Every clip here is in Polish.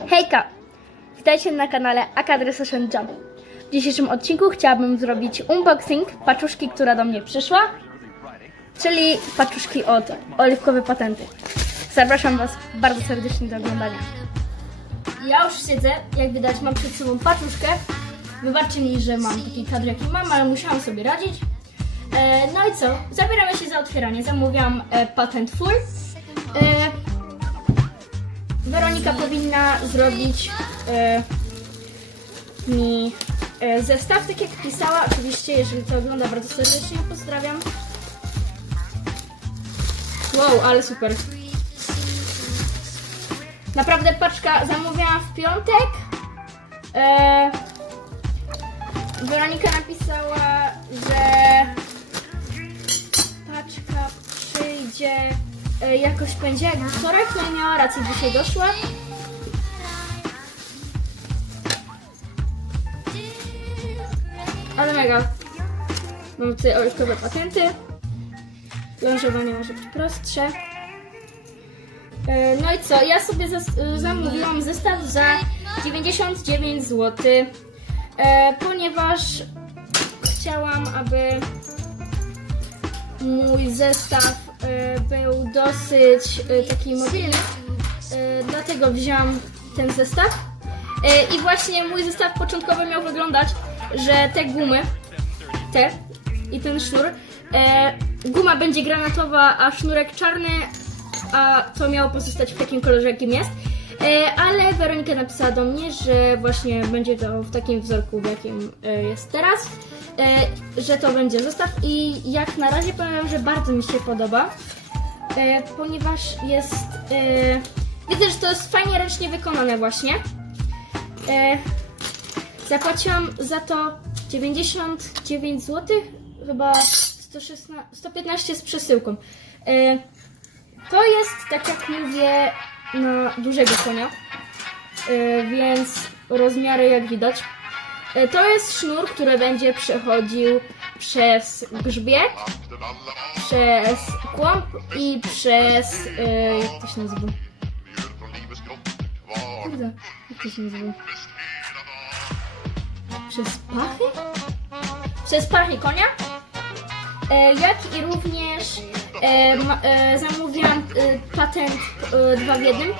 Hejka! Witajcie na kanale Akadry Session Jump. W dzisiejszym odcinku chciałabym zrobić unboxing paczuszki, która do mnie przyszła, czyli paczuszki od Oliwkowe Patenty. Zapraszam Was bardzo serdecznie do oglądania. Ja już siedzę, jak widać mam przed sobą paczuszkę. Wybaczcie mi, że mam taki kadr jaki mam, ale musiałam sobie radzić. E, no i co? Zabieramy się za otwieranie. Zamówiłam e, patent full. E, Weronika powinna zrobić e, mi e, zestaw, tak jak pisała. Oczywiście, jeżeli to ogląda, bardzo serdecznie pozdrawiam. Wow, ale super. Naprawdę paczka zamówiłam w piątek. E, Weronika napisała, że paczka przyjdzie jakoś będzie jak we wtorek, no miała rację, dzisiaj doszła. Ale mega. Mam tutaj oliwkowe patenty. Lążowanie może być prostsze. E, No i co? Ja sobie zamówiłam zestaw za 99 zł, e, ponieważ chciałam, aby mój zestaw e, był dosyć e, taki mobilny, e, dlatego wziąłam ten zestaw. E, I właśnie mój zestaw początkowy miał wyglądać, że te gumy, te i ten sznur, e, guma będzie granatowa, a sznurek czarny, a to miało pozostać w takim kolorze, jakim jest. E, ale Weronika napisała do mnie, że właśnie będzie to w takim wzorku, w jakim e, jest teraz, e, że to będzie zestaw i jak na razie powiem, że bardzo mi się podoba, e, ponieważ jest, e, widzę, że to jest fajnie ręcznie wykonane właśnie. E, zapłaciłam za to 99 zł, chyba 116, 115 z przesyłką. E, to jest, tak jak mówię, na dużego konia, e, więc rozmiary jak widać. E, To jest sznur, który będzie przechodził przez grzbiet, przez kłąb i przez... e, jak to się nazywa? Kurde, jak to się nazywa? Przez pachy? Przez pachy konia, e, jak i również e, ma, e, zamówiłam e, patent e, dwa w jednym,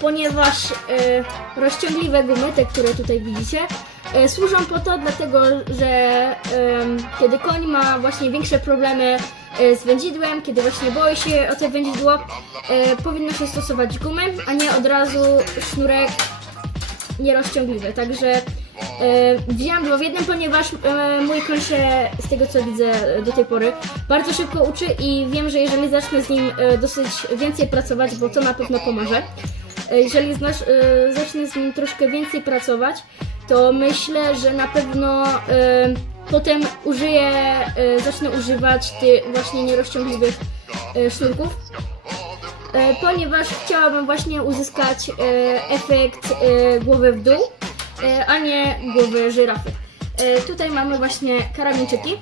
ponieważ e, rozciągliwe gumy, te które tutaj widzicie, służą po to, dlatego że kiedy koń ma właśnie większe problemy e, z wędzidłem, kiedy właśnie boi się o to wędzidło, e, powinno się stosować gumy, a nie od razu sznurek nierozciągliwy. Także e, wziąłam dwa w jednym, ponieważ e, mój koń się, z tego co widzę e, do tej pory, bardzo szybko uczy i wiem, że jeżeli zacznę z nim e, dosyć więcej pracować, bo to na pewno pomoże, e, jeżeli znasz, e, zacznę z nim troszkę więcej pracować, to myślę, że na pewno e, potem użyję, e, zacznę używać tych właśnie nierozciągliwych e, sznurków. E, ponieważ chciałabym właśnie uzyskać e, efekt e, głowy w dół, e, a nie głowy żyrafy. E, tutaj mamy właśnie karabinczyki,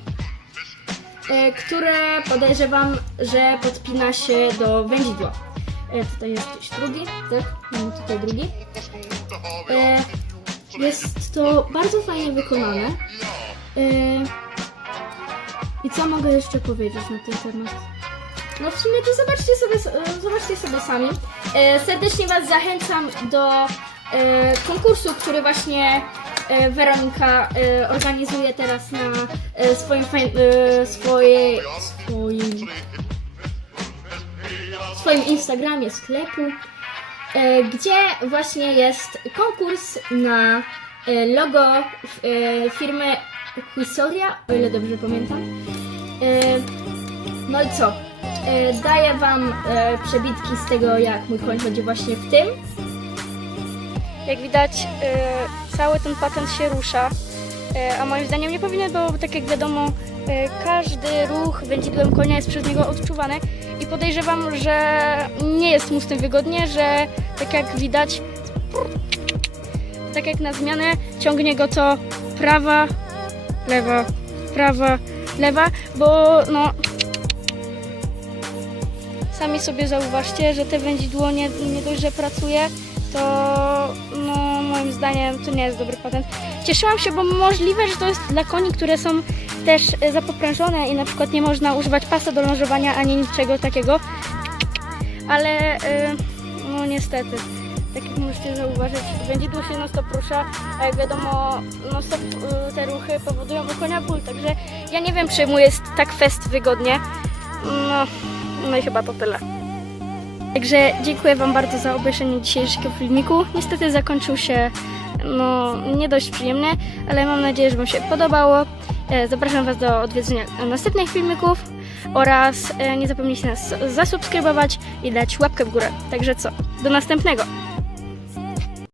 e, które podejrzewam, że podpina się do wędzidła. E, tutaj jest drugi, tak? Mamy tutaj drugi. E, jest to bardzo fajnie wykonane. E, I co mogę jeszcze powiedzieć na ten temat? No w sumie to zobaczcie sobie, e, zobaczcie sobie sami. E, serdecznie Was zachęcam do konkursu, który właśnie e, Weronika organizuje teraz na e, swoim, e, swojej, swoim, swoim Instagramie sklepu, gdzie właśnie jest konkurs na e, logo e, firmy Historia, o ile dobrze pamiętam. E, no i co? E, daję Wam e, przebitki z tego, jak mój koń chodzi właśnie w tym. Jak widać, e, cały ten patent się rusza, e, a moim zdaniem nie powinien bo tak jak wiadomo, e, każdy ruch wędzidłem konia jest przez niego odczuwany i podejrzewam, że nie jest mu z tym wygodnie, że tak jak widać, tak jak na zmianę ciągnie go to prawa, lewa, prawa, lewa, bo no Sami sobie zauważcie, że te wędzidło nie, nie dość, że pracuje, to no, zdaniem to nie jest dobry patent. Cieszyłam się, bo możliwe, że to jest dla koni, które są też e, zapoprężone i na przykład nie można używać pasa do lążowania ani niczego takiego. Ale e, no niestety, tak jak możecie zauważyć, wędzidło się non stop rusza, a jak wiadomo, non stop e, te ruchy powodują u konia ból, także ja nie wiem, czy mu jest tak fest wygodnie. No, no i chyba to tyle. Także dziękuję Wam bardzo za obejrzenie dzisiejszego filmiku. Niestety zakończył się no, nie dość przyjemnie, ale mam nadzieję, że Wam się podobało. E, Zapraszam Was do odwiedzenia następnych filmików oraz e, nie zapomnijcie nas zasubskrybować i dać łapkę w górę. Także co, do następnego!